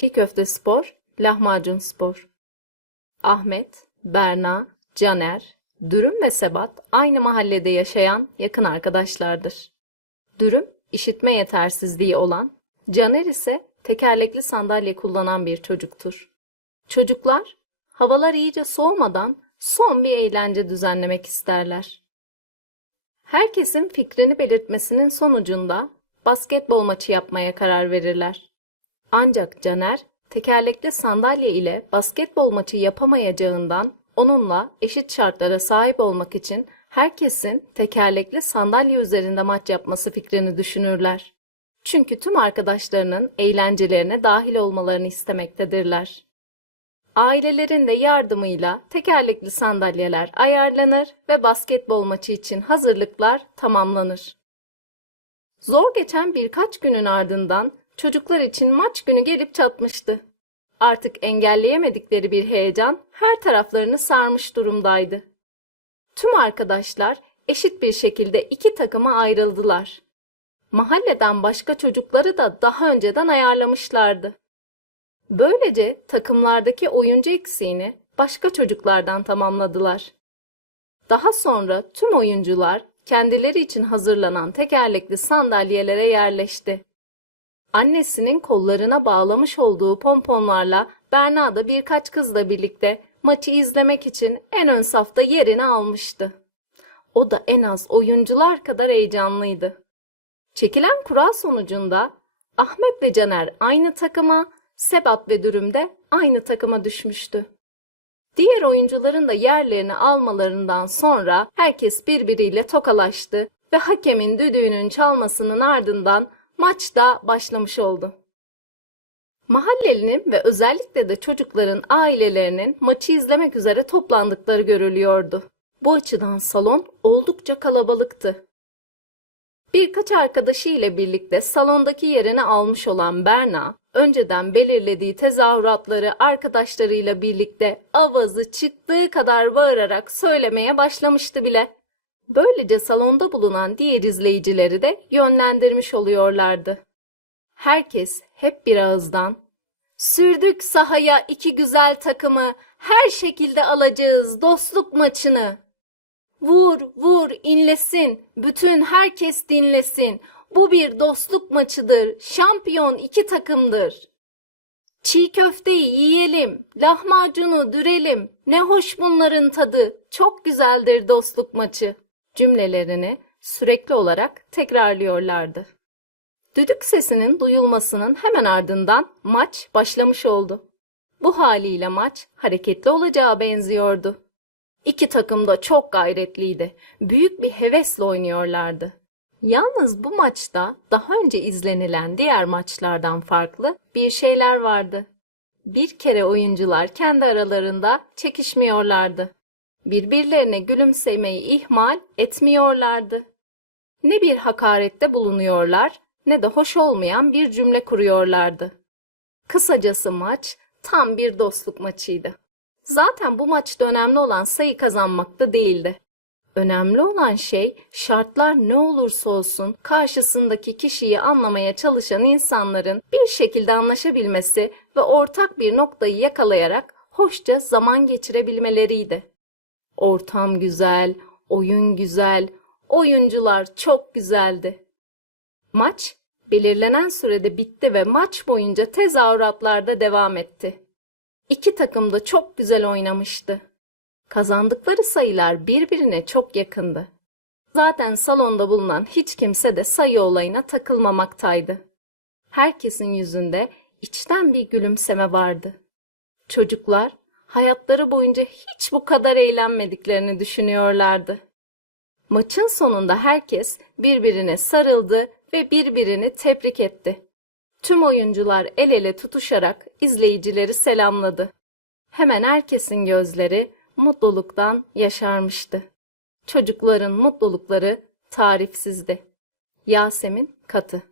Çiğ köfte spor, lahmacun spor. Ahmet, Berna, Caner, Dürüm ve Sebat aynı mahallede yaşayan yakın arkadaşlardır. Dürüm, işitme yetersizliği olan, Caner ise tekerlekli sandalye kullanan bir çocuktur. Çocuklar, havalar iyice soğumadan son bir eğlence düzenlemek isterler. Herkesin fikrini belirtmesinin sonucunda basketbol maçı yapmaya karar verirler. Ancak Caner tekerlekli sandalye ile basketbol maçı yapamayacağından onunla eşit şartlara sahip olmak için herkesin tekerlekli sandalye üzerinde maç yapması fikrini düşünürler. Çünkü tüm arkadaşlarının eğlencelerine dahil olmalarını istemektedirler. Ailelerin de yardımıyla tekerlekli sandalyeler ayarlanır ve basketbol maçı için hazırlıklar tamamlanır. Zor geçen birkaç günün ardından çocuklar için maç günü gelip çatmıştı. Artık engelleyemedikleri bir heyecan her taraflarını sarmış durumdaydı. Tüm arkadaşlar eşit bir şekilde iki takıma ayrıldılar. Mahalleden başka çocukları da daha önceden ayarlamışlardı. Böylece takımlardaki oyuncu eksiğini başka çocuklardan tamamladılar. Daha sonra tüm oyuncular kendileri için hazırlanan tekerlekli sandalyelere yerleşti. Annesinin kollarına bağlamış olduğu pomponlarla Berna da birkaç kızla birlikte maçı izlemek için en ön safta yerini almıştı. O da en az oyuncular kadar heyecanlıydı. Çekilen kura sonucunda Ahmet ve Caner aynı takıma, Sebat ve Dürüm de aynı takıma düşmüştü. Diğer oyuncuların da yerlerini almalarından sonra herkes birbiriyle tokalaştı ve hakemin düdüğünün çalmasının ardından maç da başlamış oldu. Mahallelinin ve özellikle de çocukların ailelerinin maçı izlemek üzere toplandıkları görülüyordu. Bu açıdan salon oldukça kalabalıktı. Birkaç arkadaşı ile birlikte salondaki yerini almış olan Berna, önceden belirlediği tezahüratları arkadaşlarıyla birlikte avazı çıktığı kadar bağırarak söylemeye başlamıştı bile. Böylece salonda bulunan diğer izleyicileri de yönlendirmiş oluyorlardı. Herkes hep bir ağızdan Sürdük sahaya iki güzel takımı, her şekilde alacağız dostluk maçını. Vur, vur, inlesin, bütün herkes dinlesin. Bu bir dostluk maçıdır, şampiyon iki takımdır. Çiğ köfteyi yiyelim, lahmacunu dürelim. Ne hoş bunların tadı, çok güzeldir dostluk maçı. Cümlelerini sürekli olarak tekrarlıyorlardı. Düdük sesinin duyulmasının hemen ardından maç başlamış oldu. Bu haliyle maç hareketli olacağı benziyordu. İki takım da çok gayretliydi. Büyük bir hevesle oynuyorlardı. Yalnız bu maçta daha önce izlenilen diğer maçlardan farklı bir şeyler vardı. Bir kere oyuncular kendi aralarında çekişmiyorlardı. Birbirlerine gülümsemeyi ihmal etmiyorlardı. Ne bir hakarette bulunuyorlar ne de hoş olmayan bir cümle kuruyorlardı. Kısacası maç tam bir dostluk maçıydı. Zaten bu maçta önemli olan sayı kazanmakta değildi. Önemli olan şey şartlar ne olursa olsun karşısındaki kişiyi anlamaya çalışan insanların bir şekilde anlaşabilmesi ve ortak bir noktayı yakalayarak hoşça zaman geçirebilmeleriydi. Ortam güzel, oyun güzel, oyuncular çok güzeldi. Maç belirlenen sürede bitti ve maç boyunca tezahüratlarda devam etti. İki takım da çok güzel oynamıştı. Kazandıkları sayılar birbirine çok yakındı. Zaten salonda bulunan hiç kimse de sayı olayına takılmamaktaydı. Herkesin yüzünde içten bir gülümseme vardı. Çocuklar hayatları boyunca hiç bu kadar eğlenmediklerini düşünüyorlardı. Maçın sonunda herkes birbirine sarıldı ve birbirini tebrik etti. Tüm oyuncular el ele tutuşarak izleyicileri selamladı. Hemen herkesin gözleri mutluluktan yaşarmıştı. Çocukların mutlulukları tarifsizdi. Yasemin Katı